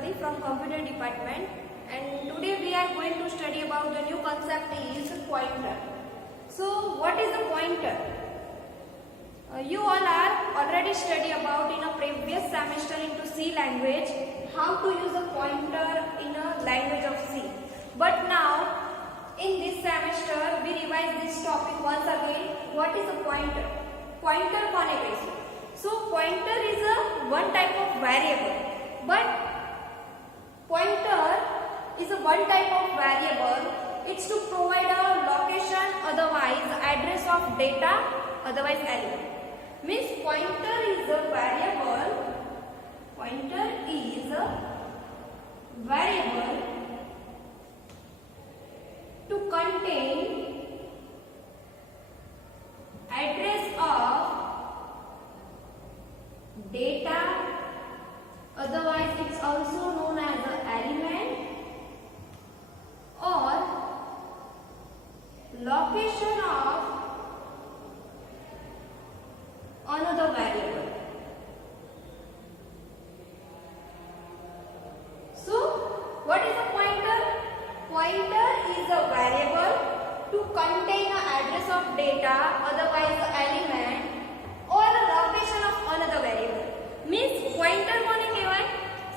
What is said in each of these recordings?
Pragati from Computer Department, and today we are going to study about the new concept is pointer. So what is a pointer? You all are already study about in a previous semester into C language how to use a pointer in a language of C. But now in this semester we revise this topic once again. What is a pointer? Pointer કોને કહીશું? So pointer is a one type of variable, but pointer is a one type of variable. It's to provide a location, otherwise address of data, otherwise element. Means pointer is a variable. Pointer is a variable to contain address of data, otherwise it's also known as an element, or location of another variable. So what is a pointer? Pointer is a variable to contain an address of data, otherwise an element, or a location of another variable. Means pointer કોને કહેવાય?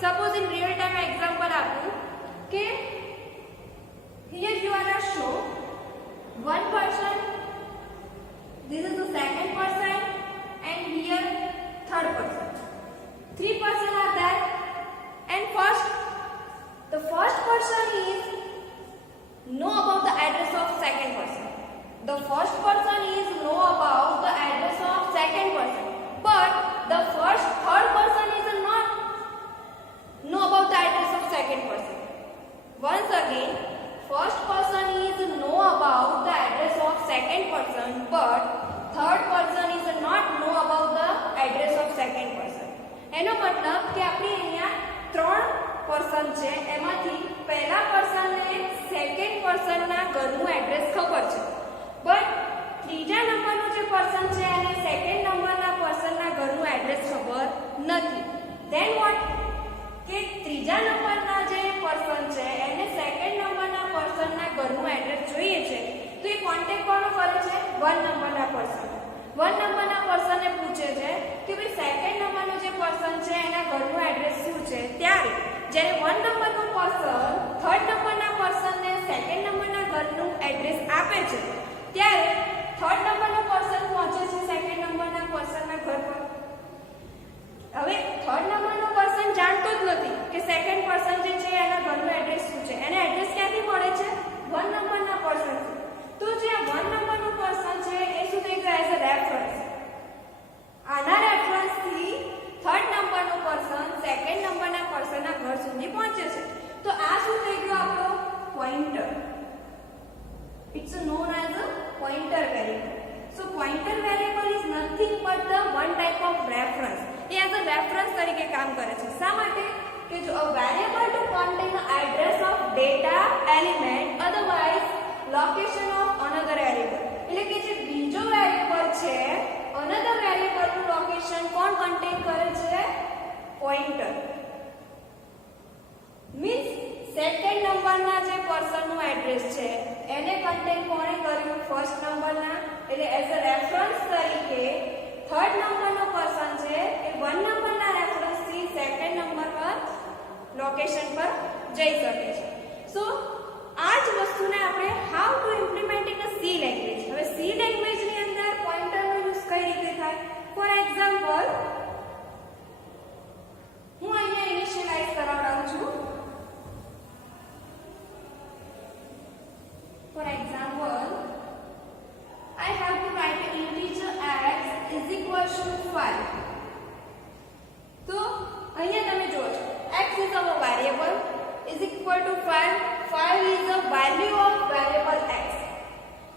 Suppose in real time example આપું કે here you are show one person, this is the second person, and here third person. Three person are there, and the first person is know about the address of second person. The first person is know about the address of second person, but the third person is not know about the address of second person. Once again, first person is know about the address of second person, but third person is not know about the address of second person. એનો મતલબ કે આપણે અહીંયા ત્રણ person છે, એમાંથી પહેલા પર્સનને second પર્સનના ઘરનું એડ્રેસ ખબર છે, બટ ત્રીજા નંબરનો જે પર્સન છે એને સેકન્ડ નંબરના પર્સનના ઘરનું એડ્રેસ ખબર નથી. ધેન વોટ કે ત્રીજા નંબરના જે પર્સન છે એને સેકન્ડ નંબરના પર્સનના ઘરનું એડ્રેસ જોઈએ છે, તો એ કોન્ટેક્ટ કોનો કરે છે? વન નંબરના પર્સન. વન નંબરના પર્સનને પૂછે છે કે ભાઈ સેકન્ડ નંબરનો જે પર્સન છે એના ઘરનું એડ્રેસ શું છે. ત્યારે જ્યારે વન નંબરનો પર્સન થર્ડ નંબરના પર્સનને સેકન્ડ નંબરના ઘરનું એડ્રેસ આપે છે, ત્યારે થર્ડ નંબરનો પર્સન પહોંચે છે સેકન્ડ નંબરના પર્સનના ઘર પર. હવે થર્ડ નંબરનો પર્સન જાણતો જ નથી કે સેકન્ડ પર્સન જે છે એના ઘરનું એડ્રેસ શું છે. એને એડ્રેસ ક્યાંથી મળે છે? વન નંબરના પર્સનથી. તો જે આ વન નંબરનું પર્સન છે એ શું થઈ ગયું? As a reference. આના રેફરન્સથી થર્ડ નંબરનો પર્સન સેકન્ડ નંબરના પર્સનના ઘર સુધી પહોંચે છે. તો આ શું થઈ ગયું? આપણો pointer. It's known as a pointer variable. So pointer variable is nothing but the one type of reference. એ એઝ અ રેફરન્સ તરીકે કામ કરે છે. શા માટે? કે જો a variable to contain address of data element, otherwise location of another variable. એટલે કે જે બીજો વેરિયેબલ છે અનધર વેરિયેબલનું લોકેશન કોણ કન્ટેન કરે છે? પોઇન્ટર. મીન્સ સેકન્ડ નંબરના જે પર્સનનું એડ્રેસ છે એને કન્ટેન કોણે કર્યું? ફર્સ્ટ નંબરના. એટલે એઝ અ રેફરન્સ તરીકે થર્ડ નંબરનો પર્સન છે એ વન નંબરના રેફરન્સથી સેકન્ડ નંબર પર લોકેશન પર જઈ શકે છે. સો આ જ વસ્તુને આપણે how to implement in a C language. હવે સી લેંગ્વેજની અંદર પોઇન્ટરનો યુઝ કઈ રીતે થાય? ફોર એક્ઝામ્પલ હું અહીંયા ઇનિશિયલાઇઝ કરાવડાવું છું. For example I have to write an integer x is equal to 5. તો અહીંયા તમે જુઓ છો x is our variable is equal to 5. 5 is the value of variable x.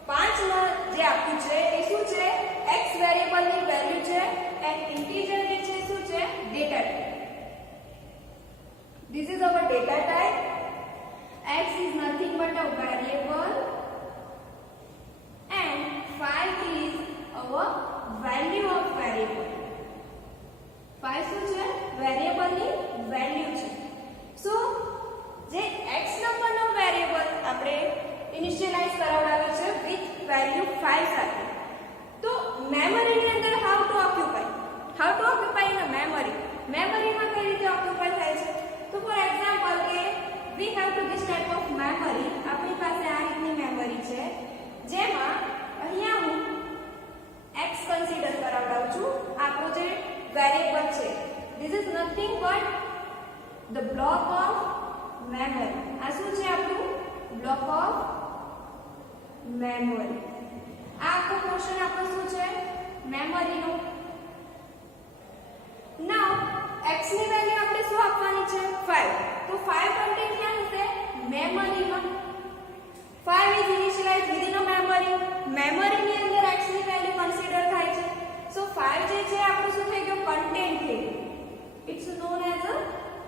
5 માં જે આપ્યું છે એ શું છે? x વેરિયેબલની વેલ્યુ છે, and integer જે છે શું છે? Data type. This is our data type. X is nothing but a variable and 5 is our value of variable. 5 શું છે? વેરિયેબલની વેલ્યુ છે. મેમરીમાં કઈ રીતે ઓક્યુપાય થાય છે? તો ફોર એક્ઝામ્પલ કે we have to this type of memory. આપણી પાસે આ રીતની મેમરી છે જેમાં અહીંયા હું x કન્સિડર કરાવડાવું છું. આપણો જે વેરિયેબલ છે this is nothing but the block of memory. આ શું છે આપણું બ્લોક ઓફ મેમરી. આ આખો પોર્શન આપણો શું છે મેમરીનો. નાઉ x ની વેલ્યુ આપણે શું આપવાની છે 5. તો 5 કન્ટેન્ટ ક્યાં હશે મેમરીમાં. 5 is initialized within a memory. Memory ની અંદર x ની વેલ્યુ કન્સિડર થાય છે. સો 5 જે છે આપણું શું થઈ ગયું કન્ટેન્ટ થઈ ગયું. It's known as a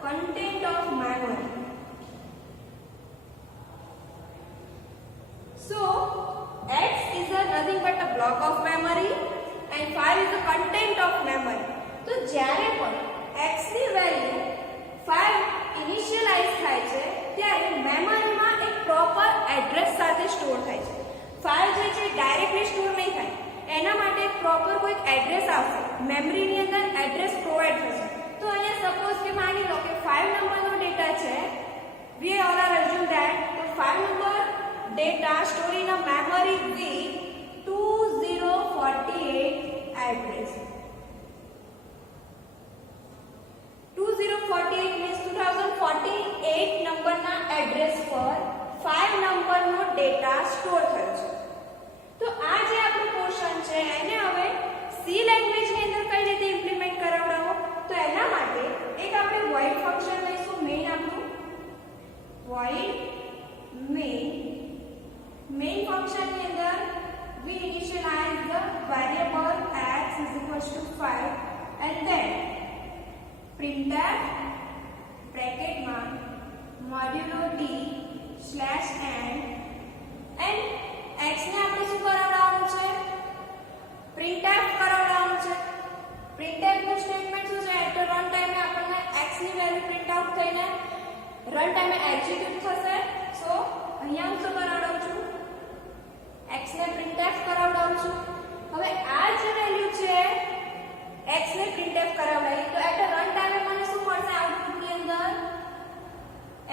content of memory. So x is a nothing but a block of memory and 5 is the content of memory. તો જ્યારે પણ x ની વેલ્યુ 5 ઇનિશિયલાઇઝ થાય છે ત્યારે મેમરીમાં એક પ્રોપર એડ્રેસ સાથે સ્ટોર થાય છે. 5 જે છે ડાયરેક્ટલી સ્ટોર નહીં થાય, એના માટે એક પ્રોપર કોઈક એડ્રેસ આવશે. મેમરીની અંદર એડ્રેસ પ્રોવાઈડ થશે. તો અહીંયા સપોઝ કે માની લો કે 5 નંબરનો ડેટા છે. we all are assume that the 5 number data stored in a memory with 2048 address. 2048 means 2048 નંબરના એડ્રેસ પર 5 નંબરનો ડેટા સ્ટોર થયો છે. તો આ જે આપણું પોર્શન છે એને હવે સી લેંગ્વેજની અંદર કઈ રીતે ઇમ્પ્લિમેન્ટ કરાવડાવો? તો એના માટે એક આપણે void ફંક્શન લઈશું. મેઇન આપણું void main ફંક્શન ની અંદર we initialize the variable x is equals to 5 and then printf bracket માં modulo d slash n and x ને આપણે શું કરાવવાનું છે printf કરાવવાનું છે. printf નું સ્ટેટમેન્ટ શું છે? એટ રન ટાઈમે આપણને x ની વેલ્યુ પ્રિન્ટ આઉટ થઈને રન ટાઈમે એક્ઝિક્યુટ થશે. સો અહીંયા હું શું કરાવડાવું છું x ને printf કરાવડાવું છું. હવે આ જે વેલ્યુ છે x ને printf કરાવડાવી તો એટ રન ટાઈમે મને શું મળશે આઉટપુટ ની અંદર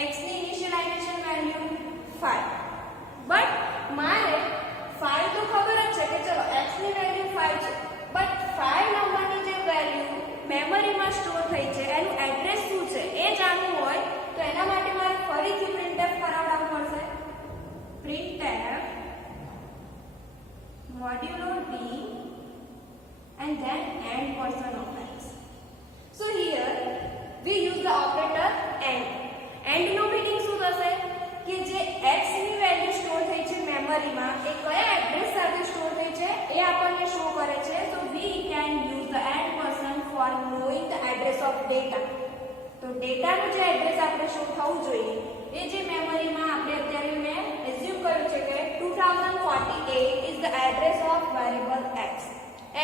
x ની ઇનિશિયલાઇઝેશન વેલ્યુ 5. બટ મારે 5 તો ખબર જ છે કે ચલો x ની વેલ્યુ 5 છે, બટ 5 નંબરની જે વેલ્યુ મેમરીમાં સ્ટોર થઈ છે એનું એડ્રેસ શું છે એ જાણવું હોય તો એના માટે મારે ફરીથી printf કરાવડાવવું પડશે. printf modulo d and then and% of x. So here we use the operator and. and નો મીનિંગ શું થશે કે જે x ની વેલ્યુ સ્ટોર થઈ છે મેમરીમાં એ કયા એડ્રેસ સાથે સ્ટોર થઈ છે એ આપણને શો કરે છે. so we can use the and% for knowing the address of data. તો ડેટાનું જે એડ્રેસ આપણે શો થવું જોઈએ એ જે મેમરીમાં આપણે અત્યારે મેં એઝ્યુમ કર્યું છે કે 2048 is the address of variable x.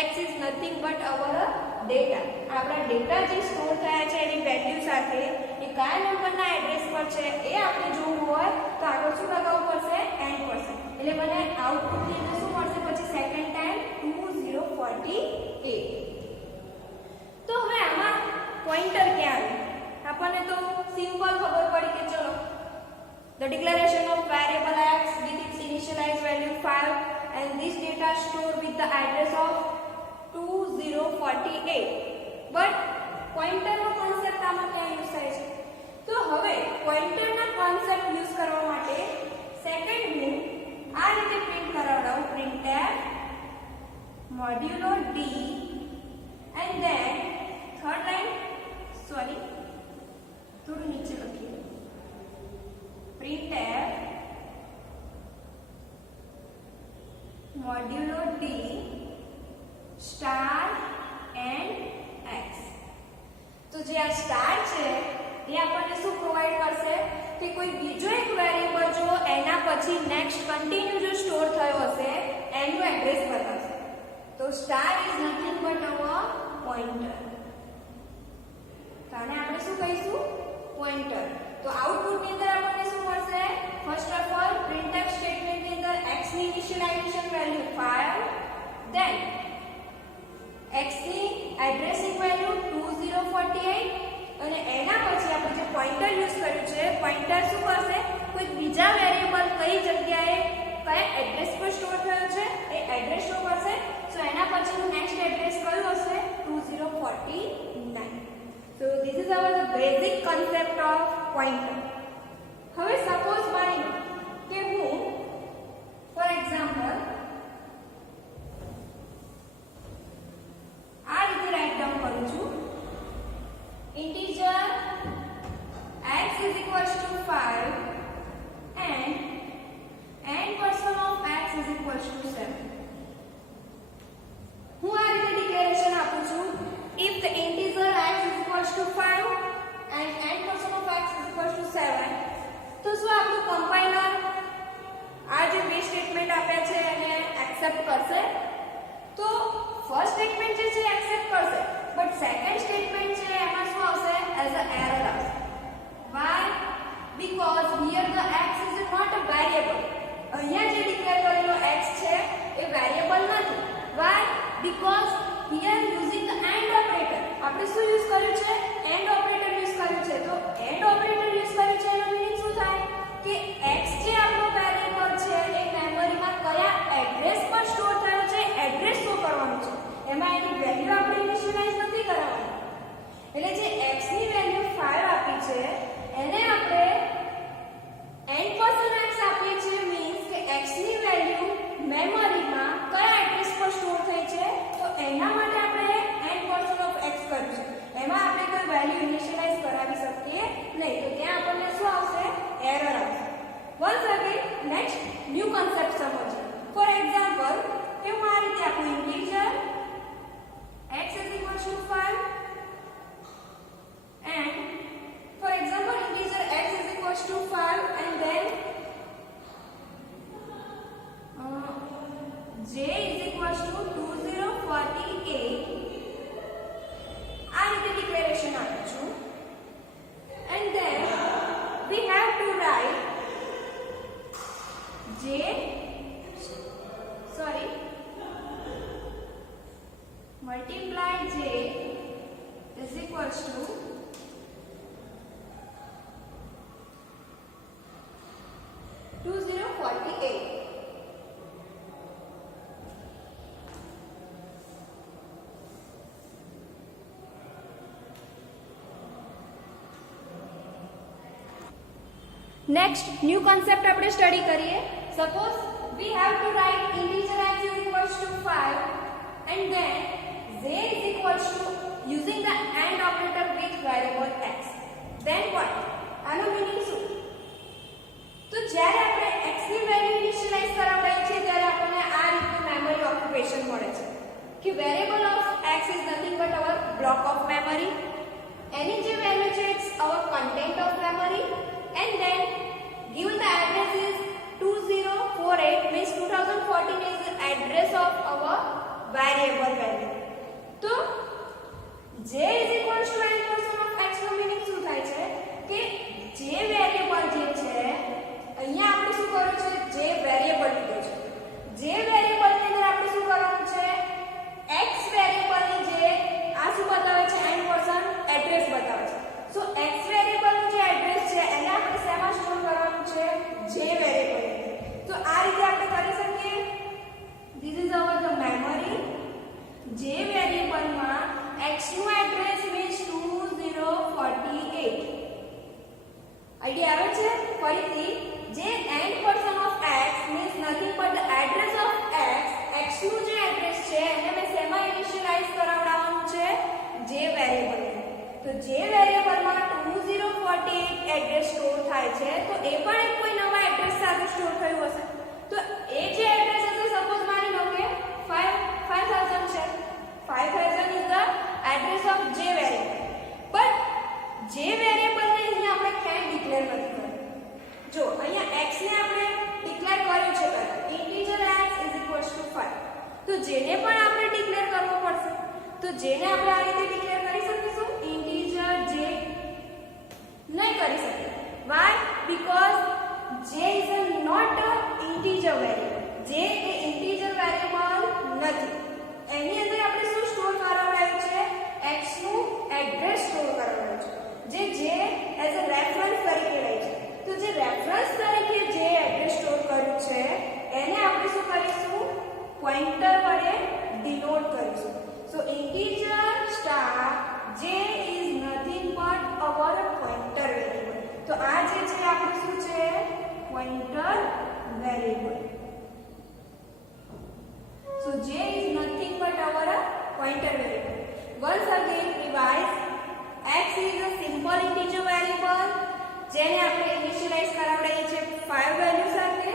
x is nothing but our data. આપણા ડેટા જે સ્ટોર થયા છે એની વેલ્યુ સાથે એ કયા નંબરના એડ્રેસ પર છે એ આપણે જોવું હોય તો આગળ શું લગાવવું પડશે and%. એટલે મને આઉટપુટ ની અંદર શું મળશે પછી સેકન્ડ ટાઈમ 2048. તો હવે આમાં પોઇન્ટર ક્યાં આવે? આપણને તો સિમ્પલ ખબર પડી કે ચલો the declaration of variable x with its initialized value 5 and this data stored with the address of 2048. but pointer નો કોન્સેપ્ટ આમાં ક્યાં યુઝ થાય છે? તો હવે પોઇન્ટર ના કોન્સેપ્ટ યુઝ કરવા માટે સેકન્ડ હું આ રીતે print કરાવડાવું. printf modulo d and then third line sorry થોડું નીચે લખીએ printf modulo d star and x. તો જે આ સ્ટાર છે એ આપણને શું પ્રોવાઈડ કરશે કે કોઈ બીજો એક વેરિયેબલ જો એના પછી નેક્સ્ટ કન્ટિન્યુ જો સ્ટોર થયો હશે એનું એડ્રેસ બતાવશે. તો star is nothing but our pointer. તો આને આપણે શું કહીશું પોઇન્ટર. તો આઉટપુટ ની અંદર આપણને શું મળશે? First of all printf statement ની અંદર x ની ઇનિશિયલાઇઝેશન વેલ્યુ 5 then x ની addressing value 2048 basic concept of pointer. હવે સપોઝ માની લો કે હું ફોર એક્ઝામ્પલ આ રીતે રાઇટ ડાઉન કરું છું integer x is equals to 5 and n% of x is equals to 7. હું આ રીતે ડિક્લેરેશન આપું છું if the integer x is equals to 5 and n% of x is equals to 7 તો શું આપણું કમ્પાઇલર આ જે બે સ્ટેટમેન્ટ આપ્યા છે એને એક્સેપ્ટ કરશે? તો ફર્સ્ટ સ્ટેટમેન્ટ જે છે એક્સેપ્ટ કરશે, બટ સેકન્ડ સ્ટેટમેન્ટ છે એમાં શું આવશે? એઝ અ એરર આવશે. why? because here the x is not a variable. અહીંયા જે ડિક્લેર કરેલો x છે એ વેરિયેબલ નથી. why? because here using the and operator. આપણે શું યુઝ કર્યું છે? and operator યુઝ કર્યું છે. તો and operator યુઝ કર્યું છે એનો મીનિંગ શું થાય કે x જે આપણો વેરિયેબલ છે એ મેમરીમાં કયા એડ્રેસ પર સ્ટોર થયો છે એડ્રેસ શો કરવાનું છે. એમાં એની વેલ્યુ આપણે ઇનિશિયલાઇઝ નથી કરાવવાની. એટલે જે x ની વેલ્યુ 5 આપી છે એને આપણે n%x આપીએ છીએ. મીન્સ કે x ની વેલ્યુ મેમરીમાં કયા એડ્રેસ પર સ્ટોર થઈ છે તો એના માટે આપણે n% of x કર્યું છે. એમાં આપણે કોઈ વેલ્યુ ઇનિશિયલાઇઝ કરાવી શકીએ નહીં. તો ત્યાં આપણને શું આવશે? એરર આવશે. Once again next new concept સમજીએ. ફોર એક્ઝામ્પલ કે હું આ રીતે આપું integer x is equals to 5 and for example integer x is equals to 5 and then j is equals to 2048 આ રીતે ડિક્લેરેશન આપું છું and then we have to write multiply j is equals to 2048. Next, new concept આપણે study કરીએ. Suppose we have to write integer x is equals to 5 and then j is equals to using the AND operator with variable x. Then what? આનો meaning શું? તો જ્યારે આપણે x ની value initialize કરાવડાઈએ છીએ ત્યારે આપણને આ રીતનું મેમરી ઓક્યુપેશન મળે છે કે variable of x is nothing but our block of memory. એની જે વેલ્યુ છે it's our content of memory and then given the address is 2048 means 2014 is the address of our variable value. તો j is equals to n% of x નો meaning શું થાય છે કે જે variable જે છે અહીંયા આપણે શું કર્યું છે જે વેરિયેબલ લીધો છે જે વેરિયેબલ ની અંદર આપણે શું કરવાનું છે x વેરિયેબલ ની જે આ શું બતાવે છે n% એડ્રેસ બતાવે છે. સો x વેરિયેબલ નું જે એડ્રેસ છે એને આપણે શેમાં સ્ટોર કરવાનું છે j વેરિયેબલ. તો આ રીતે આપણે કરી શકીએ. This is over the memory. j variable માં x નું એડ્રેસ મીન્સ 2048. આઈડિયા આવે છે? ફરીથી જે n% of x means nothing but the address of x. x નું જે એડ્રેસ છે એને મેં શેમાં ઇનિશિયલાઇઝ કરાવડાવવાનું છે j વેરિયેબલ. તો j વેરિયેબલ માં 2048 એડ્રેસ સ્ટોર થાય છે તો એ પણ એક કોઈ નવા એડ્રેસ સાથે સ્ટોર થયું હશે. તો એ જે એડ્રેસ હશે સપોઝ માની લો કે 5000 છે. 5000 is the address of j variable. But j variable ને અહીંયા આપણે કેમ ડિક્લેર નથી કર્યું? જો અહીંયા x ને આપણે ડિક્લેર કર્યું છે પહેલા integer x is equals to 5. તો જેને પણ આપણે ડિક્લેર કરવો પડશે. તો જેને આપણે આ રીતે ડિક્લેર કરી શકીશું integer j નહીં કરી શકીએ. why? because j is not a integer variable. j A integer variable નથી. એની અંદર આપણે શું સ્ટોર કરાવડાયું છે x નું એડ્રેસ સ્ટોર કરાવડાયું છે જે j એઝ અ રેફરન્સ તરીકે લે છે. તો જે રેફરન્સ તરીકે જે એડ્રેસ સ્ટોર કર્યું છે એને આપણે શું કરીશું પોઇન્ટર વડે ડિનોટ કરીશું. સો integer star our pointer variable. તો આ જે છે આપણું શું છે? pointer variable. So j is nothing but our pointer variable. Once again revise. X is a simple integer variable જેને આપણે ઇનિશિયલાઇઝ કરાવડાઈએ છે 5 વેલ્યુ સાથે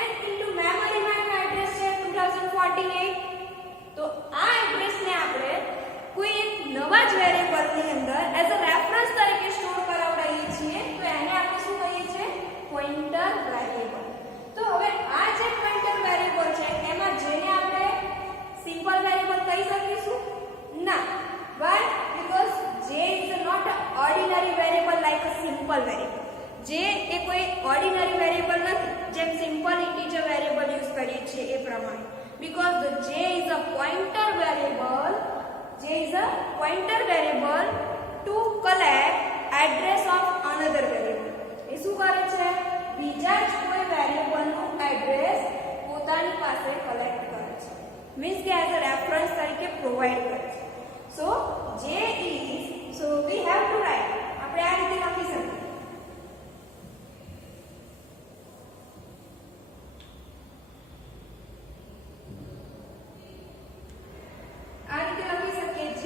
and into memory માં એનું એડ્રેસ છે 2048. તો આ એડ્રેસને આપણે કોઈ એક નવા જ વેરિયેબલની અંદર એઝ અ રેફરન્સ તરીકે સ્ટોર કરાવડાઈએ છીએ તો એને આપણે શું કહીએ છીએ? Pointer variable. તો હવે આ જે પોઇન્ટર વેરિયેબલ છે એમાં જેને આપણે સિમ્પલ વેરિયેબલ કહી શકીશું? ના. Why? Because j is not an ordinary variable like a simple variable. j એ કોઈ ordinary variable નથી જેમ સિમ્પલ ઇન્ટિજર વેરિયેબલ યુઝ કરીએ છીએ એ પ્રમાણે. Because the j is a pointer variable. J is a pointer variable to collect address of another variable. એ શું કરે છે? બીજા જ કોઈ વેરિયેબલનું એડ્રેસ પોતાની પાસે કલેક્ટ કરે છે. મીન્સ કે એઝ અ રેફરન્સ તરીકે પ્રોવાઈડ કરે છે. So j is, so we have to write. આપણે આ રીતે લખી શકીએ. આ રીતે લખી શકીએ j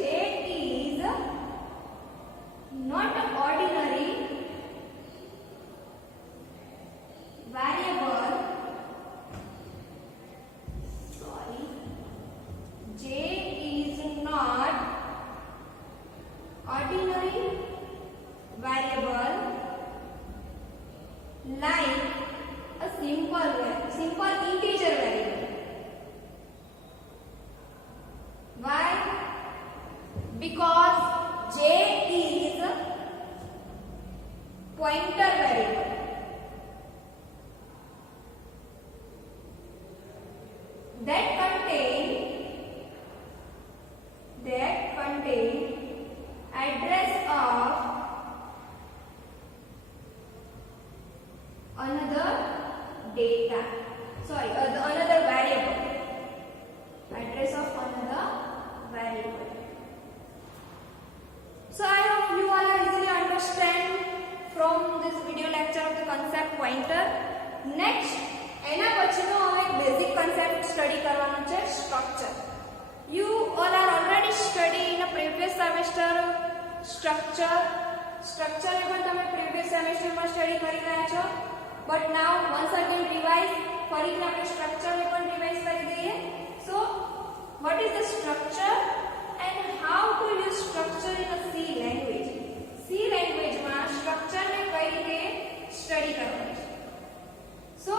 is not ordinary variable. Sorry. J is not ordinary variable like a simple integer variable. Why? Because j is pointer variable. That contain address of another data. Sorry, another variable. Address of another variable. So I hope you all are easily understand from this video lecture of the concept pointer. Next, એના પછીનો હવે એક basic concept study કરવાનો છે structure. You all are already study in a previous semester structure એ પણ તમે previous semester માં study કરી રહ્યા છો. But now once again revise. ફરીથી આપણે સ્ટ્રક્ચર ને પણ રિવાઇઝ કરી દઈએ. So what is the structure and how to use structure in a C language? C language માં સ્ટ્રક્ચર ને કઈ રીતે સ્ટડી કરવાનું છે? So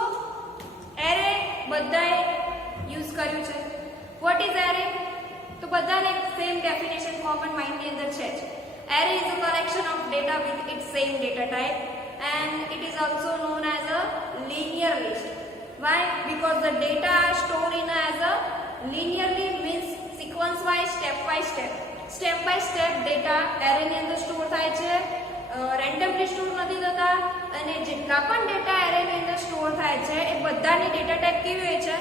એરે બધાએ યુઝ કર્યું છે. What is array? તો બધાને સેમ ડેફિનેશન કોમન માઇન્ડ ની અંદર છે જ. Array is a collection of data with its same data type and it is also known as a linear list. Why? Because the data are stored in as a linearly means sequence wise, step by step. Step by step data array ની અંદર store થાય છે. Randomly store નથી થતા અને જેટલા પણ data array ની અંદર સ્ટોર થાય છે એ બધાની ડેટા ટાઈપ કેવી હોય છે?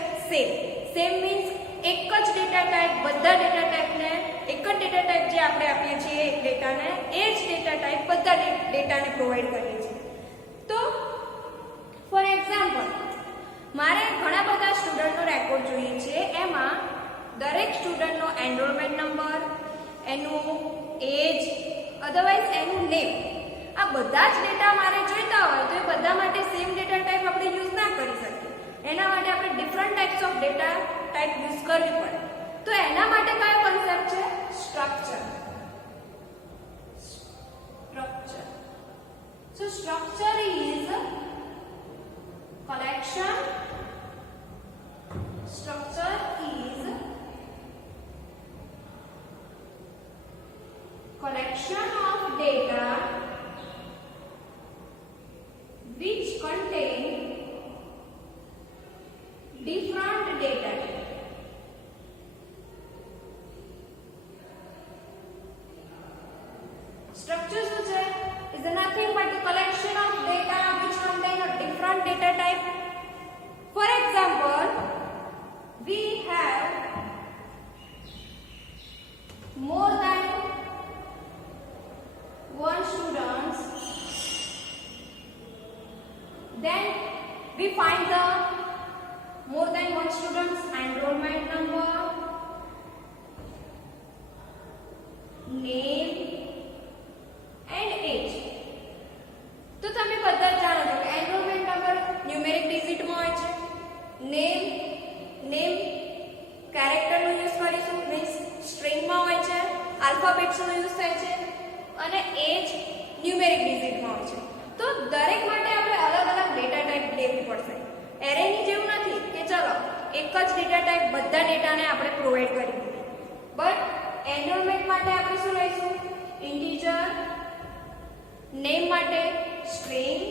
સેમ મીન્સ એક જ ડેટા ટાઈપ બધા ડેટા ટાઈપને એક જ ડેટા ટાઈપ જે આપણે આપીએ છીએ એક ડેટાને એ જ ડેટા ટાઈપ બધા ડેટાને પ્રોવાઈડ કરીએ છીએ. તો ફોર એક્ઝામ્પલ મારે ઘણા બધા સ્ટુડન્ટનો રેકોર્ડ જોઈએ છે. એમાં દરેક સ્ટુડન્ટનો એનરોલમેન્ટ નંબર, એનું એજ, અધરવાઇઝ એનું નેમ, આ બધા જ ડેટા મારે જોઈતા હોય તો એ બધા માટે સેમ ડેટા ટાઈપ આપણે યુઝ ના કરી શકીએ. એના માટે આપણે different types of data type use કરવી પડે. તો એના માટે કયો કોન્સેપ્ટ છે? Structure. So structure is collection. Structure is collection of data which contain different data types. Structure શું છે? Is nothing but the collection of data we find the more than one students enrollment number, name and age. તો તમે બધા જાણો છો કે enrolment number numeric ડિજિટમાં હોય છે, નેમ કેરેક્ટરનો યુઝ કરીશું, મીન્સ સ્ટ્રિંગમાં હોય છે, આલ્ફાબેટ્સનો યુઝ થાય છે અને એજ ન્યુમેરિક ડિજિટમાં હોય છે. તો દરેક માટે આપણે અલગ અલગ ડેટા ટાઈપ લેવી પડશે. એરેની જેવું નથી કે ચલો એક જ ડેટા ટાઈપ બધા ડેટાને આપણે પ્રોવાઈડ કરી દઈએ, બટ એનરોલમેન્ટ માટે આપણે શું લઈશું? ઇન્ટીજર, નેમ માટે string,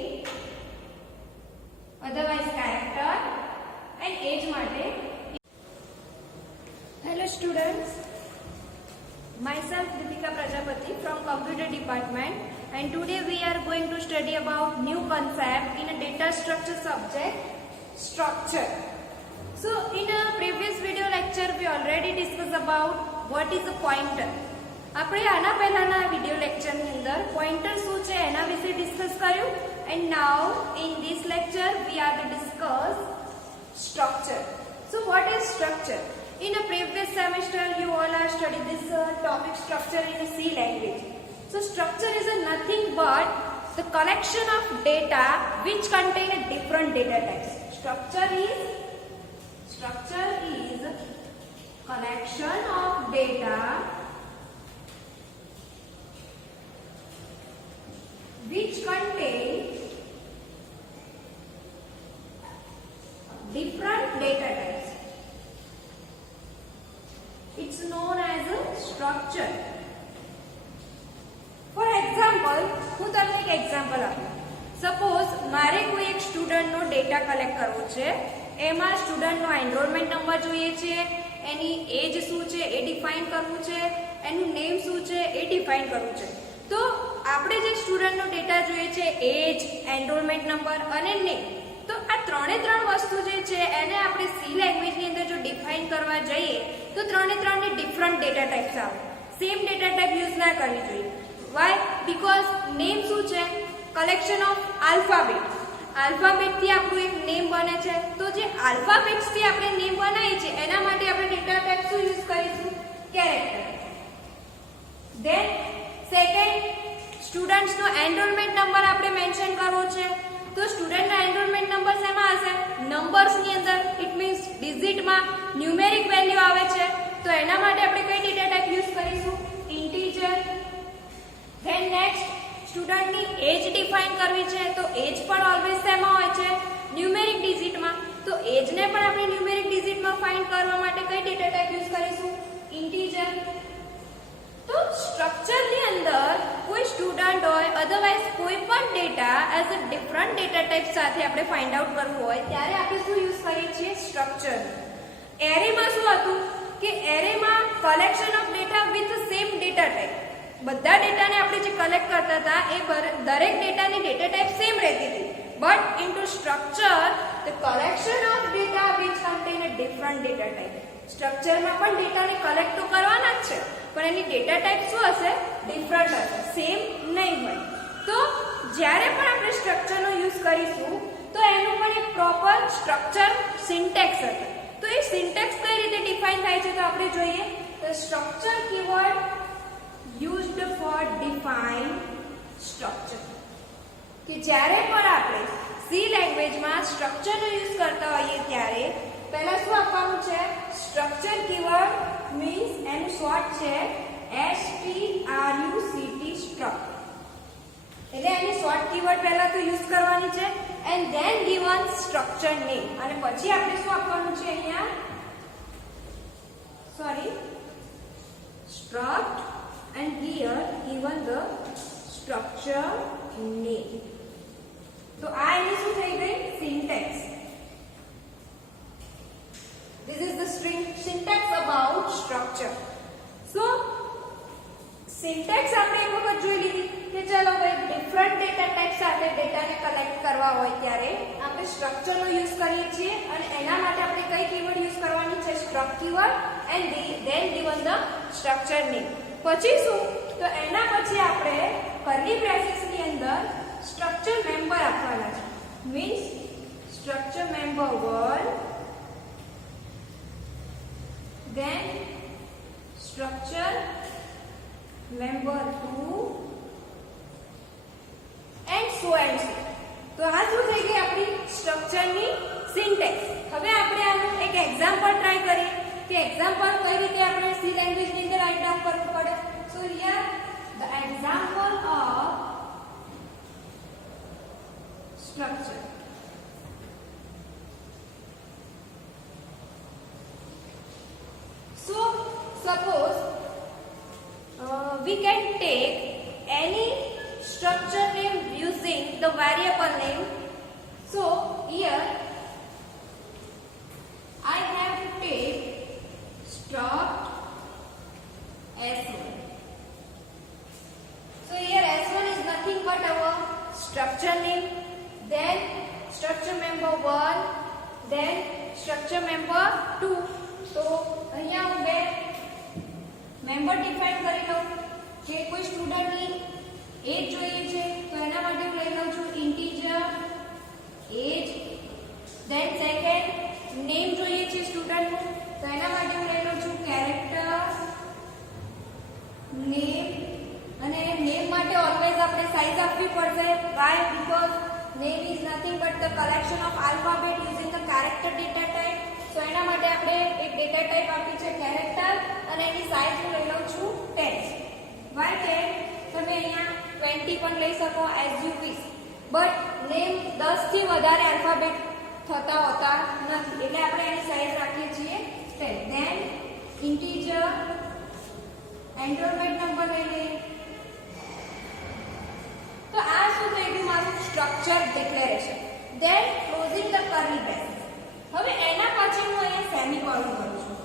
otherwise character and age માટે. Hello students, myself Deepika Prajapati from Computer Department, and today we are going to study about new concept in a data structure subject, structure. So in a previous video lecture we already discussed about what is a pointer. આપણે આના પહેલાના video લેક્ચરની અંદર pointer શું છે એના વિશે discuss કર્યું, and now in this lecture we are to discuss structure. So what is structure? In a previous semester you all are studied this topic structure in C language. So structure is nothing but the collection of data which contain a different data types. Structure is collection of data which contain different data types. It's known as a structure. For example, હું તમને એક example આપું. Suppose મારે કોઈ એક સ્ટુડન્ટનો data collect કરવો છે, એમાં સ્ટુડન્ટનો એનરોલમેન્ટ નંબર જોઈએ છે, એની એજ શું છે એ ડિફાઇન કરવું છે, એનું નેમ શું છે એ ડિફાઇન કરવું છે. તો આપણે જે સ્ટુડન્ટનો ડેટા જોઈએ છે એજ, એનરોલમેન્ટ નંબર અને નેમ, તો આ ત્રણે ત્રણ વસ્તુ જે છે એને આપણે સી લેંગ્વેજની અંદર જો ડિફાઇન કરવા જઈએ તો ત્રણે ત્રણની ડિફરન્ટ ડેટા ટાઈપ્સ આવે. સેમ ડેટા ટાઈપ યુઝ ના કરવી જોઈએ. વાય? બીકોઝ નેમ શું છે? Collection of alphabet. આલ્ફાબેટથી આપણું એક નેમ બને છે, તો જે આલ્ફાબેટ્સથી આપણે નેમ બનાવીએ છીએ એના માટે આપણે ડેટા ટાઈપ શું યુઝ કરીશું? કેરેક્ટર. ધેન સેકન્ડ, સ્ટુડન્ટ્સનો એનરોલમેન્ટ નંબર આપણે મેન્શન કરવો છે, તો સ્ટુડન્ટનો એનરોલમેન્ટ નંબર શેમાં હશે? નંબર્સની અંદર. ઇટ મીન્સ ડિજિટમાં ન્યુમેરિક વેલ્યુ આવે છે, તો એના માટે આપણે કઈ ડેટા ટાઈપ યુઝ કરીશું? ઇન્ટીજર. ધેન નેક્સ્ટ, સ્ટુડન્ટની એજ ડિફાઇન કરવી છે, તો એજ પણ ઓલવેઝ શેમાં હોય છે? ન્યુમેરિક ડિજિટમાં. તો એજને પણ આપણે ન્યુમેરિક ડિજિટમાં ફાઇન્ડ કરવા માટે કઈ ડેટા ટાઈપ યુઝ કરીશું? ઇન્ટીજર. તો સ્ટ્રક્ચરની અંદર કોઈ સ્ટુડન્ટ હોય, અધરવાઇઝ કોઈ પણ data as a different data type સાથે આપણે ફાઇન્ડ આઉટ કરવું હોય ત્યારે આપણે શું યુઝ કરીએ છીએ? સ્ટ્રક્ચર. એરેમાં શું હતું કે એરેમાં collection of data with same data type. બધા ડેટાને આપણે જે કલેક્ટ કરતા હતા એ દરેક ડેટાની ડેટા ટાઈપ સેમ રહેતી હતી, but into structure the collection of data which contain a different data type. સ્ટ્રક્ચરમાં પણ ડેટાને કલેક્ટ તો કરવાના જ છે, પણ એની ડેટા ટાઈપ શું હશે? ડિફરન્ટ હશે, સેમ નહીં હોય. તો જ્યારે પણ આપણે સ્ટ્રક્ચરનો યુઝ કરીશું તો એનું પણ એક પ્રોપર સ્ટ્રક્ચર સિન્ટેક્સ હશે. તો એ સિન્ટેક્સ કઈ રીતે ડિફાઇન થાય છે તો આપણે જોઈએ. તો structure keyword used for define structure. કે જ્યારે પણ આપણે સી લેંગ્વેજમાં સ્ટ્રક્ચરનો યુઝ કરતા હોઈએ ત્યારે પહેલા શું આપવાનું છે? સ્ટ્રક્ચર કીવર્ડ મીન્સ એનું શોર્ટ છે STRUCT સ્ટ્રક્ટ. એટલે એની શોર્ટ કીવર્ડ પહેલા તો યુઝ કરવાની છે and then given structure name. અને પછી આપણે શું આપવાનું છે અહીંયા? struct and here given the structure name. તો આ એની શું થઈ ગઈ? Syntax. This is the syntax about structure. So syntax આપણે એક વખત જોઈ લીધી કે ચલો ભાઈ ડિફરન્ટ ડેટા ટાઈપ સાથે ડેટાને કલેક્ટ કરવા હોય ત્યારે આપણે સ્ટ્રક્ચરનો યુઝ કરીએ છીએ અને એના માટે આપણે કઈ કીવર્ડ યુઝ કરવાની છે? Struct keyword and then given the structure name. પછી શું? તો એના પછી આપણે કર્લી બ્રેસીસની અંદર સ્ટ્રક્ચર મેમ્બર આપવાના છે. Means structure member 1, then structure member 2 and so. તો આ શું થઈ ગઈ આપણી સ્ટ્રક્ચરની સિન્ટેક્સ. હવે આપણે આનું એક એક્ઝામ્પલ ટ્રાય કરીએ કે એક્ઝામ્પલ કઈ રીતે આપણે સી લેંગ્વેજની અંદર રાઇટ ડાઉન કરવું પડે. સો here the example of structure. So suppose we can take any structure name using the variable name. So here I have to take struct S1. So here S1 is nothing but our structure name, then structure member 1, then structure member 2. So અહીંયા હું બે member define કરી લઉં કે કોઈ સ્ટુડન્ટની એજ જોઈએ છે તો એના માટે હું લઈ લઉં છું ઇન્ટીજર એજ. ધેન સેકન્ડ નેમ જોઈએ છે સ્ટુડન્ટનું તો એના માટે હું લઈ લઉં છું કેરેક્ટર નેમ. અને નેમ માટે ઓલવેઝ આપણે સાઇઝ આપવી પડશે. Why? Because name is nothing but the collection of alphabet using the character data type. So એના માટે આપણે એક ડેટા ટાઈપ આપી છે કેરેક્ટર અને એની સાઇઝ હું લઈ લઉં છું 10. વાય 10? તમે અહીંયા 20 પણ લઈ શકો as you wish, but name 10 થી વધારે આલ્ફાબેટ થતા હોતા નથી એટલે આપણે એની સાઇઝ રાખીએ છીએ 10. ધેન ઇન્ટીજર એનરોલમેન્ટ નંબર લઈ લઈએ. તો આ શું થઈ ગયું મારું structure declaration. Then closing the curly bracket. હવે એના પછી હું અહીંયા સેમિકોલન કરું છું.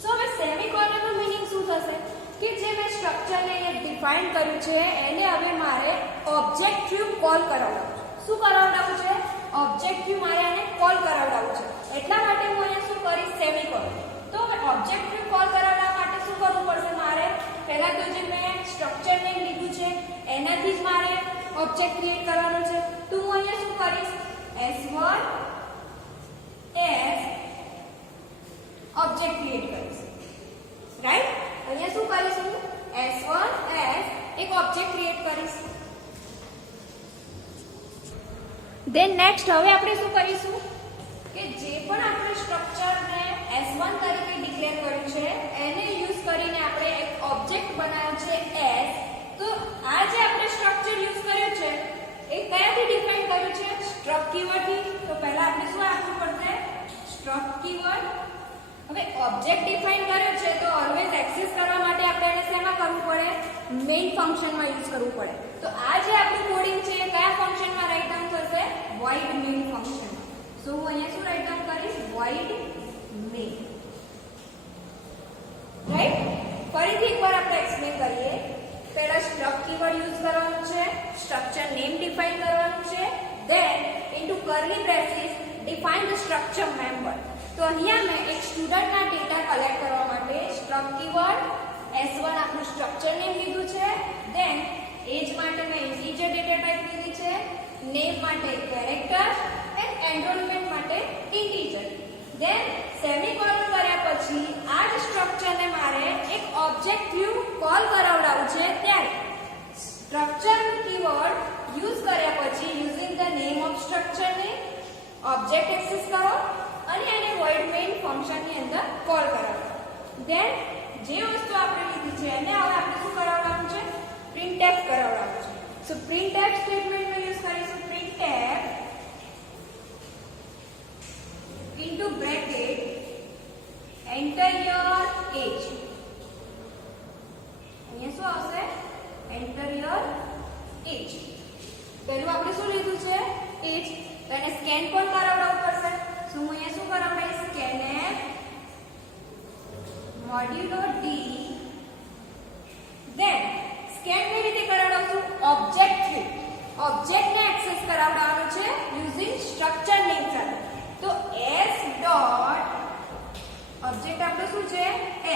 સો હવે સેમિકોલનનું મીનિંગ શું થશે કે જે મેં સ્ટ્રક્ચરને અહીંયા ડિફાઇન કર્યું છે એને હવે મારે ઓબ્જેક્ટિવ કોલ કરાવડાવવું છે. શું કરાવડાવવું છે? ઓબ્જેક્ટિવ મારે એને કોલ કરાવડાવવું છે. એટલા માટે હું અહીંયા શું કરીશ? સેમિકોલન. તો હવે ઓબ્જેક્ટિવ કોલ કરાવવા માટે શું કરવું પડશે મારે? પહેલા તો જે મેં સ્ટ્રક્ચર નેમ લીધું છે એનાથી જ મારે ઓબ્જેક્ટ ક્રિએટ કરવાનો છે. તો હું અહીંયા શું કરીશ? S1 as ઓબ્જેક્ટ ક્રિએટ કરીશ. રાઈટ? અહીંયા શું કરીશું? S1 as એક ઓબ્જેક્ટ ક્રિએટ કરીશ. ધેન નેક્સ્ટ હવે આપણે શું કરીશું કે જે પણ આપણે સ્ટ્રક્ચરને S1 તરીકે ડિક્લેર કર્યું છે એને યુઝ કરીને આપણે એક ઓબ્જેક્ટ બનાવ્યો છે S. તો આ જે આપણે સ્ટ્રક્ચર યુઝ કર્યું છે એ કયાથી ડિફાઇન કર્યું છે? સ્ટ્રક્ટ કીવર્ડથી. તો પહેલા આપણે શું આપવું પડશે? Struct keyword. હવે ઓબ્જેક્ટ ડિફાઇન કર્યો છે તો ઓલવેઝ એક્સેસ કરવા માટે આપણે એને શેમાં કરવું પડે? મેઇન ફંક્શનમાં યુઝ કરવું પડે. તો આ જે આપણું કોડિંગ છે કયા ફંક્શનમાં રાઇટ ડાઉન થશે? void main ફંક્શનમાં. સો હું અહીંયા શું રાઇટ ડાઉન કરીશ? void main. રાઈટ? ફરીથી એકવાર આપણે એક્સપ્લેન કરીએ. પહેલા સ્ટ્રક્ટ કીવર્ડ યુઝ કરવાનું છે, સ્ટ્રક્ચર નેમ ડિફાઇન કરવાનું છે, then into curly braces define the structure member. તો અહીંયા મેં એક સ્ટુડન્ટના ડેટા કલેક્ટ કરવા માટે સ્ટ્રક્ટ કીવર્ડ S1 આપણું સ્ટ્રક્ચર નેમ લીધું છે, ધેન એજ માટે મેં ઇન્ટીજર ડેટા ટાઈપ લીધી છે, નેમ માટે કેરેક્ટર એન્ડ એનરોલમેન્ટ માટે ઇન્ટીજર. ધેન સેમિકોલન કર્યા પછી આ જ સ્ટ્રક્ચરને મારે એક ઓબ્જેક્ટિવ કોલ કરાવડાવવું છે. ત્યારે સ્ટ્રક્ચર કીવર્ડ યુઝ કર્યા પછી યુઝિંગ ધ નેમ ઓફ સ્ટ્રક્ચરને ઓબ્જેક્ટ એક્સેસ કરો અને એને void main ફંક્શનની અંદર કોલ કરાવો. ધેન જે વસ્તુ આપણે લીધી છે એને હવે આપણે શું કરાવવાનું છે? printf કરાવવાનું છે. સો printf સ્ટેટમેન્ટનો યુઝ કરીશું. printf into bracket enter your age. અહીંયા શું આવશે? enter your age. પહેલું આપણે શું લીધું છે? એજ. તો એને સ્કેન પણ કરાવડાવવું પડશે. સો હું અહીંયા શું કરાવડાવીશ? scanf modulo d. Then scan કેવી રીતે કરાવડાવશું? ઓબ્જેક્ટિવ. ઓબ્જેક્ટને એક્સેસ કરાવડાવવાનું છે યુઝિંગ સ્ટ્રક્ચર નેમ સાથે. તો s ડોટ ઓબ્જેક્ટ આપણો શું છે?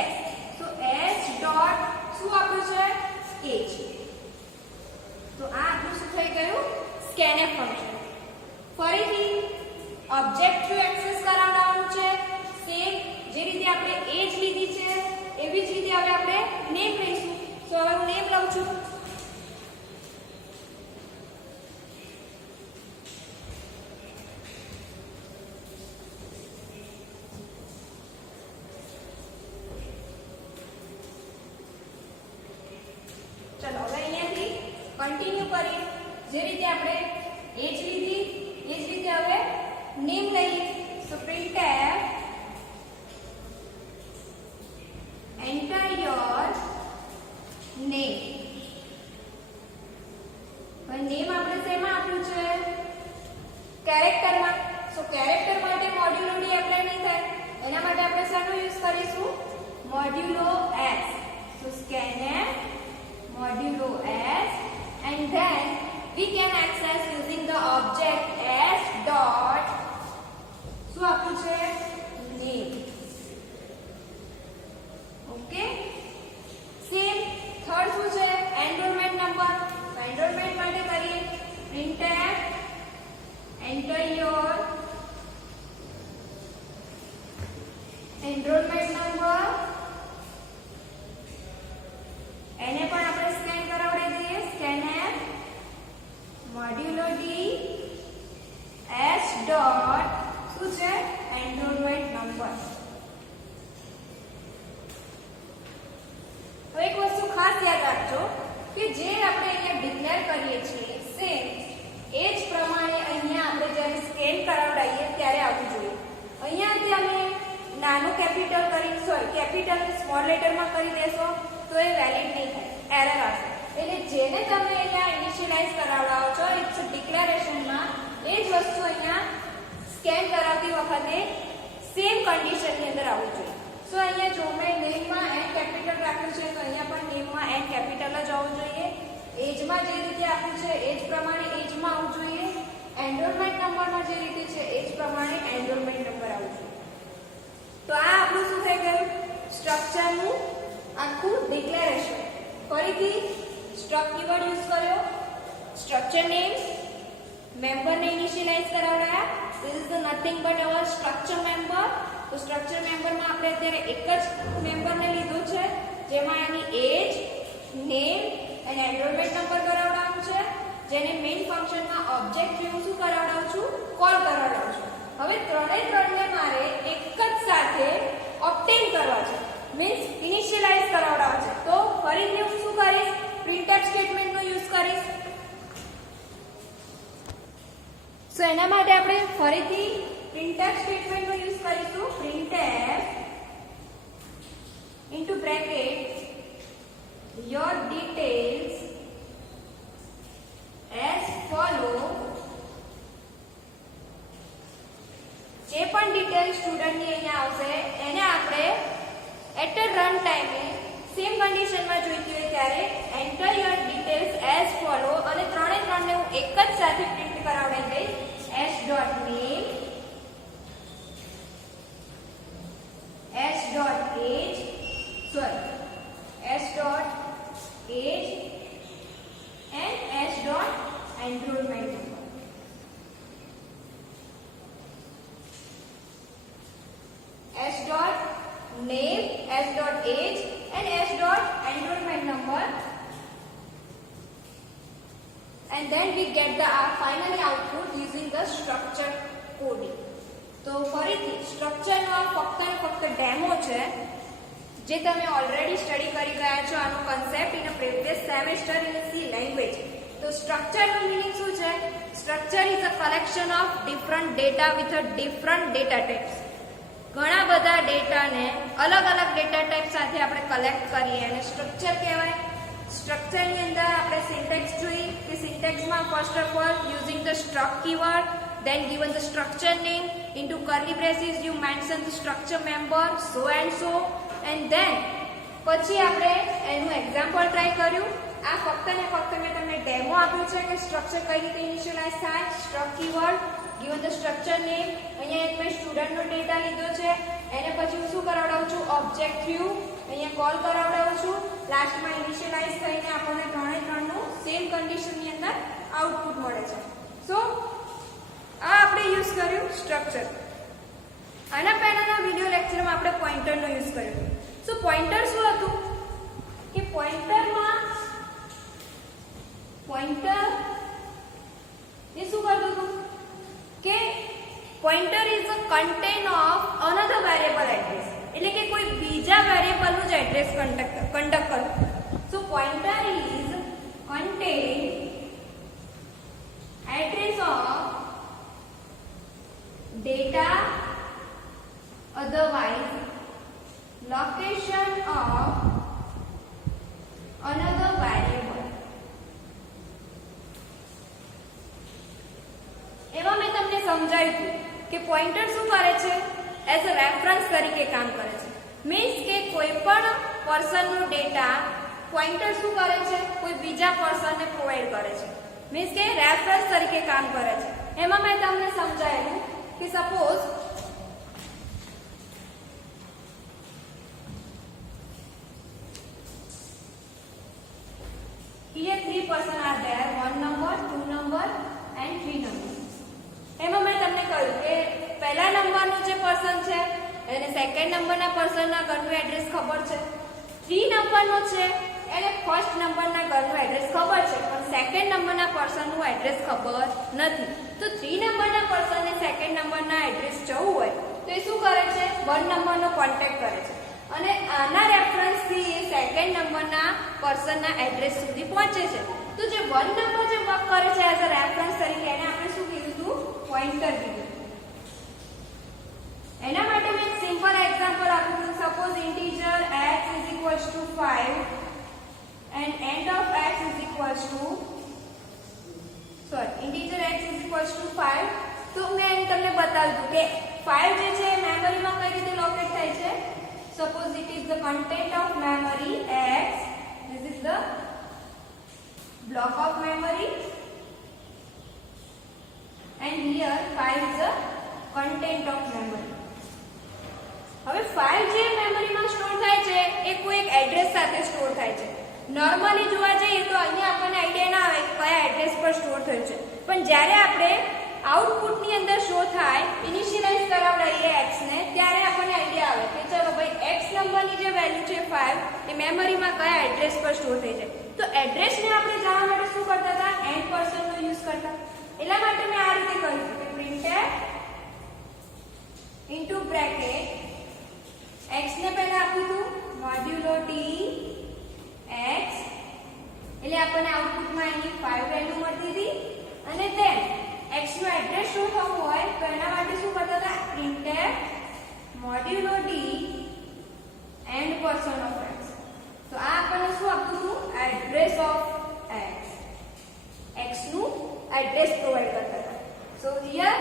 s. સો s ડોટ શું આપણું છે? એજ. તો આ આપણું શું થઈ ગયું? scanf function. ફરીથી ઓબ્જેક્ટ થ્રુ એક્સેસ કરાવવાનું છે. સેમ જે રીતે આપણે એજ લીધી છે એવી જ રીતે હવે આપણે નેમ લઈશું. તો હવે હું નેમ લઉં છું. ચલો હવે અહીંયાથી કન્ટિન્યુ કરીએ. જે રીતે આપણે એજ લીધી એ જ રીતે હવે નેમ લઈએ. So printf enter your name. હવે નેમ આપણે શેમાં આપ્યું છે? કેરેક્ટરમાં. સો કેરેક્ટર માટે મોડ્યુલો ડી એપ્લાય નહીં થાય. એના માટે આપણે શાનો યુઝ કરીશું? મોડ્યુલો s. So scanf modulo s and then we can access using the object s dot શું આપ્યું છે? name. ઓકે. સેમ થર્ડ શું છે? Enrolment number. તો એનરોલમેન્ટ માટે કરીએ printf enter your enrollment number. એને પણ આપણે સ્કેન કરાવડાવી દઈએ. scanf modulo d s dot શું છે? enrollment number. તો એક વસ્તુ ખાસ યાદ રાખજો કે જે આપણે અહીંયા ડિક્લેર કરીએ છીએ સેમ એ જ પ્રમાણે અહીંયા આપણે જ્યારે સ્કેન કરાવડાવીએ ત્યારે આવવું જોઈએ. અહીંયાથી અમે નાનું કેપિટલ કરી કેપિટલ સ્મોલ લેટરમાં કરી દેશો તો એ વેલિડ નહીં થાય, એરર આવશે. એટલે જેને તમે અહીંયા ઇનિશિયલાઇઝ કરાવડાવો છો ઇટ્સ ડિક્લેરેશનમાં એ જ વસ્તુ અહીંયા સ્કેન કરાવતી વખતે સેમ કન્ડિશનની અંદર આવવું જોઈએ. સો અહીંયા જો મેં નેમમાં એન કેપિટલ રાખ્યું છે તો અહીંયા પણ નેમમાં એન કેપિટલ જ આવવું જોઈએ. એજમાં જે રીતે આપ્યું છે એ જ પ્રમાણે એજમાં આવવું જોઈએ. એનરોલમેન્ટ નંબરમાં જે રીતે છે એ જ પ્રમાણે એનરોલમેન્ટ નંબર આવવું જોઈએ. તો આ આપણું શું થઈ ગયું? સ્ટ્રક્ચરનું આખું ડિક્લેરેશન. ફરીથી સ્ટ્રક્ટ કીવર્ડ યુઝ કર્યો. સ્ટ્રક્ચર નેમ મેમ્બરને ઇનિશિયલાઇઝ કરાવડાયા. This is the nothing but our structure member. તો સ્ટ્રક્ચર મેમ્બરમાં આપણે અત્યારે એક જ મેમ્બરને લીધું છે જેમાં એની એજ, નેમ અને એનરોલમેન્ટ નંબર કરાવડાવવાનું છે, જેને મેઇન ફંક્શનમાં ઓબ્જેક્ટ હું શું કરાવડાવું છું? કોલ કરાવડાવું છું. હવે ત્રણને મારે એક જ સાથે ઓબ્ટેન કરવા છે, મીન્સ ઇનિશિયલાઇઝ કરાવડાવવા છે. તો ફરીથી હું શું કરીશ? પ્રિન્ટફ સ્ટેટમેન્ટનો યુઝ કરીશ. સો એના માટે આપણે ફરીથી printf સ્ટેટમેન્ટનો યુઝ કરીશું. printf into bracket your details as follow. જે પણ ડિટેલ સ્ટુડન્ટની અહીંયા આવશે એને આપણે એટ રન ટાઈમે સેમ કન્ડિશનમાં જોઈતી હોય ત્યારે enter your details as follow અને ત્રણને હું એક જ સાથે પ્રિન્ટ કરાવડાવી દઈશ. s.name s.age and s.enrollment number. s.name, s.age and s.enrollment number, and then we get the finally output using the structure coding. તો ફરીથી સ્ટ્રક્ચરનો આ ફક્ત ડેમો છે જે તમે ઓલરેડી સ્ટડી કરી ગયા છો. આનો concept in a previous semester in C language. તો સ્ટ્રક્ચરનું મીનિંગ શું છે? Structure is a collection of different data with a different data types. ઘણા બધા ડેટાને અલગ અલગ ડેટા ટાઇપ સાથે આપણે કલેક્ટ કરીએ અને સ્ટ્રક્ચર કહેવાય. સ્ટ્રક્ચરની અંદર આપણે સિન્ટેક્સ જોઈ કે સિન્ટેક્સમાં first of all using the struct keyword, then given the structure name, into curly braces you mention the structure member so and so, and then પછી આપણે એનું એક્ઝામ્પલ ટ્રાય કર્યું. આ ફક્ત ને ફક્ત મેં તમને ડેમો આપ્યું છે કે સ્ટ્રક્ચર કઈ રીતે ઇનિશિયલાઇઝ થાય. Struct keyword, given the structure name, અહીંયા એક મેં સ્ટુડન્ટનો ડેટા લીધો છે એને પછી હું શું કરાવડાવું છું? ઓબ્જેક્ટ થ્રુ અહીંયા કોલ કરાવડાવું છું. લાસ્ટમાં ઇનિશિયલાઇઝ થઈને આપણને ત્રણનું સેમ કન્ડિશનની અંદર આઉટપુટ મળે છે. સો આ આપણે યુઝ કર્યું? સ્ટ્રક્ચર. આના પહેલાના વિડિયો લેક્ચરમાં આપણે પોઇન્ટરનો યુઝ કર્યો. સો પોઇન્ટર શું હતું કે પોઇન્ટર એ શું કરતું હતું કે pointer is a contain of another variable address, એટલે કે કોઈ બીજા વેરિયેબલનું જ એડ્રેસ કન્ડક્ટ કરતું. So pointer is contain address of data, otherwise location of another variable. એવા મેં તમને સમજાવ્યું કે પોઇન્ટર શું કરે છે? એઝ અ રેફરન્સ તરીકે કામ કરે છે. મીન્સ કે કોઈ પણ પર્સનનો ડેટા પોઇન્ટર શું કરે છે? કોઈ બીજા પર્સનને પ્રોવાઈડ કરે છે. મીન્સ કે રેફરન્સ તરીકે કામ કરે છે. એમાં મેં તમને સમજાવ્યું કે suppose here 3 person are there, 1 number, 2 number and 3 number. એમાં મેં તમને કહ્યું કે પહેલા નંબરનો જે પર્સન છે એને સેકન્ડ નંબરના પર્સનના ઘરનું એડ્રેસ ખબર છે. 3 નંબરનો છે એને ફર્સ્ટ નંબરના ઘરનું એડ્રેસ ખબર છે, પણ સેકન્ડ નંબરના પર્સનનું એડ્રેસ ખબર નથી. તો 3 નંબરના પર્સનને સેકન્ડ નંબરના એડ્રેસ જવું હોય તો એ શું કરે છે? 1 નંબરનો કોન્ટેક્ટ કરે છે અને આના રેફરન્સથી એ સેકન્ડ નંબરના પર્સનના એડ્રેસ સુધી પહોંચે છે. તો જે 1 નંબર જે વર્ક કરે છે એઝ અ રેફરન્સ તરીકે એને આપણે શું કીધું હતું? પોઇન્ટર કીધું. એના માટે મેં એક સિમ્પલ એક્ઝામ્પલ આપ્યું હતું. Suppose integer x = 5 and end of x integer x = 5. તો મેં તમને બતાવ્યું કે 5 જે છે મેમરીમાં કઈ રીતે લોકેટ થાય છે? Suppose it is the content of memory X. This is the block of memory, and here 5 is the content of memory. હવે 5 જે મેમરીમાં સ્ટોર થાય છે એ કોઈ એક એડ્રેસ સાથે સ્ટોર થાય છે. નોર્મલી જોવા જઈએ તો અહીંયા આપણને આઈડિયા ના આવે કયા એડ્રેસ પર સ્ટોર થયું છે, પણ જ્યારે આપણે આઉટપુટની અંદર શો થાય, ઇનિશિયલાઇઝ કરાવડાવીએ x ને, ત્યારે આપણને આઈડિયા આવે કે ચલો ભાઈ x નંબરની જે વેલ્યુ છે 5 એ મેમરીમાં કયા એડ્રેસ પર સ્ટોર થઈ જાય. તો એડ્રેસને આપણે જાણવા માટે શું કરતા હતા? એન્ડ પર્સનનો યુઝ કરતા. એટલા માટે મેં આ રીતે કહ્યું કે printf ઇન્ટુ બ્રેકેટ x ને પહેલા આપ્યું હતું મોડ્યુલો d x, એટલે આપણને આઉટપુટમાં એની 5 વેલ્યુ મળતી હતી. અને then x નો એડ્રેસ શું થવું હોય તો એના માટે શું કરતા હતા? printf modulo d ampersand of x. તો આ આપણને શું આપતું હતું? Address of x. x નું એડ્રેસ પ્રોવાઈડ કરતા હતા. So here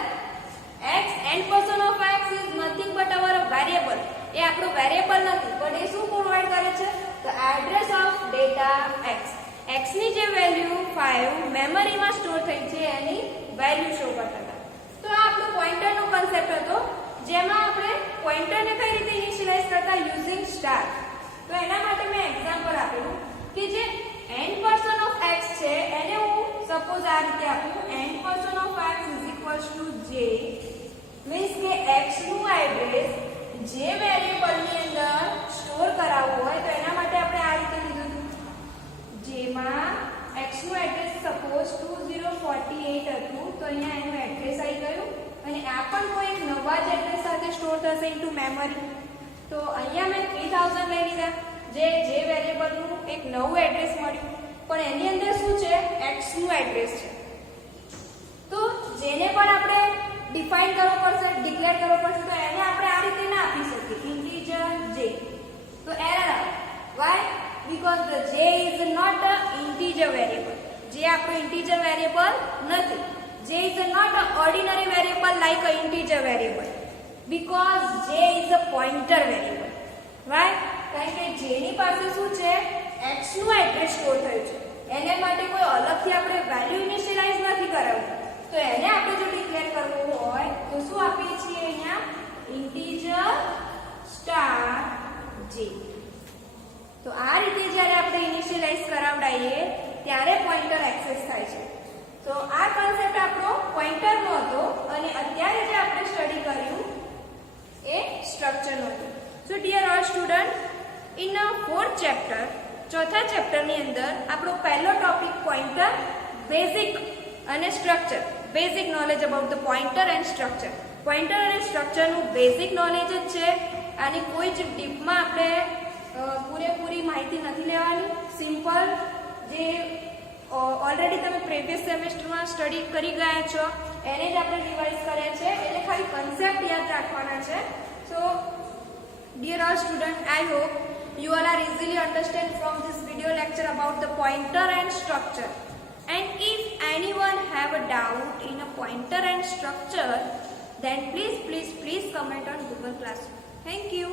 x ampersand of x is nothing but our variable. એ આપણો વેરિયેબલ નથી, પણ એ શું પ્રોવાઈડ કરે છે? તો address of data x. x ની જે વેલ્યુ 5 મેમરીમાં સ્ટોર થઈ છે એની વેલ્યુ શો કરતા હતા. તો આ આપણો પોઇન્ટરનો કન્સેપ્ટ હતો, જેમાં આપણે પોઇન્ટરને કઈ રીતે ઇનિશિયલાઇઝ કરતા? Using star. તો એના માટે મેં એક્ઝામ્પલ આપેલું કે જે n પર્સન ઓફ x છે એને હું સપોઝ આ રીતે આપું n person of x = j. Means કે x નું એડ્રેસ જે વેરિયેબલની અંદર સ્ટોર કરાવવું હોય તો એના માટે આપણે આ રીતે લીધું હતું, જેમાં x નું એડ્રેસ સપોઝ 2048 હતું. તો અહીંયા એનું એડ્રેસ આવી ગયું અને આ પણ કોઈ એક નવા જ એડ્રેસ સાથે સ્ટોર થશે ઇન્ટુ મેમરી. તો અહીંયા મેં 3000 લઈ લીધા, જે વેરિયેબલનું એક નવું એડ્રેસ મળ્યું, પણ એની અંદર શું છે? x નું એડ્રેસ છે. તો જેને પણ આપણે ડિફાઇન કરવો પડશે, ડિક્લેર કરવો પડશે, તો એને આપણે આ રીતે ના આપી શકીએ ઇન્ટીજર j. તો એરર આવે. Why? Because the j is not a integer variable. જે આપણો ઇન્ટીજર વેરિયેબલ નથી. j is not a ordinary variable like a integer variable, because j is a pointer variable. Why? કારણ કે j ની પાસે શું છે? x નું એડ્રેસ સ્ટોર થયું છે. એને માટે કોઈ અલગથી આપણે વેલ્યુ ઇનિશિયલાઇઝ નથી કરાવવું. તો એને આપણે જો ડિક્લેર કરવું હોય તો શું આપીએ છીએ? અહીંયા ઇન્ટીજર સ્ટાર j. તો આ રીતે જ્યારે આપણે ઇનિશિયલાઇઝ કરાવડાઈએ ત્યારે પોઇન્ટર એક્સેસ થાય છે. તો આ કોન્સેપ્ટ આપણો પોઇન્ટરનો હતો અને અત્યારે સ્ટ્રક્ચરનું હતું. So dear all student, in fourth chapter, ચોથા ચેપ્ટરની અંદર આપણો પહેલો ટોપિક પોઇન્ટર, બેઝિક અને structure, basic knowledge about the pointer and structure. Pointer અને સ્ટ્રક્ચરનું બેઝિક નોલેજ જ છે. આની કોઈ જ ડીપમાં આપણે પૂરેપૂરી માહિતી નથી લેવાની. સિમ્પલ જે ઓલરેડી તમે પ્રીવિયસ સેમેસ્ટરમાં સ્ટડી કરી ગયા છો એને જ આપણે રિવાઇઝ કર્યા છે, એટલે ખાલી કન્સેપ્ટ યાદ રાખવાના છે. સો dear all student, I hope you all are easily understand from this video lecture about the pointer and structure. And if anyone have a doubt in a pointer and structure, then please comment on Google Classroom. Thank you.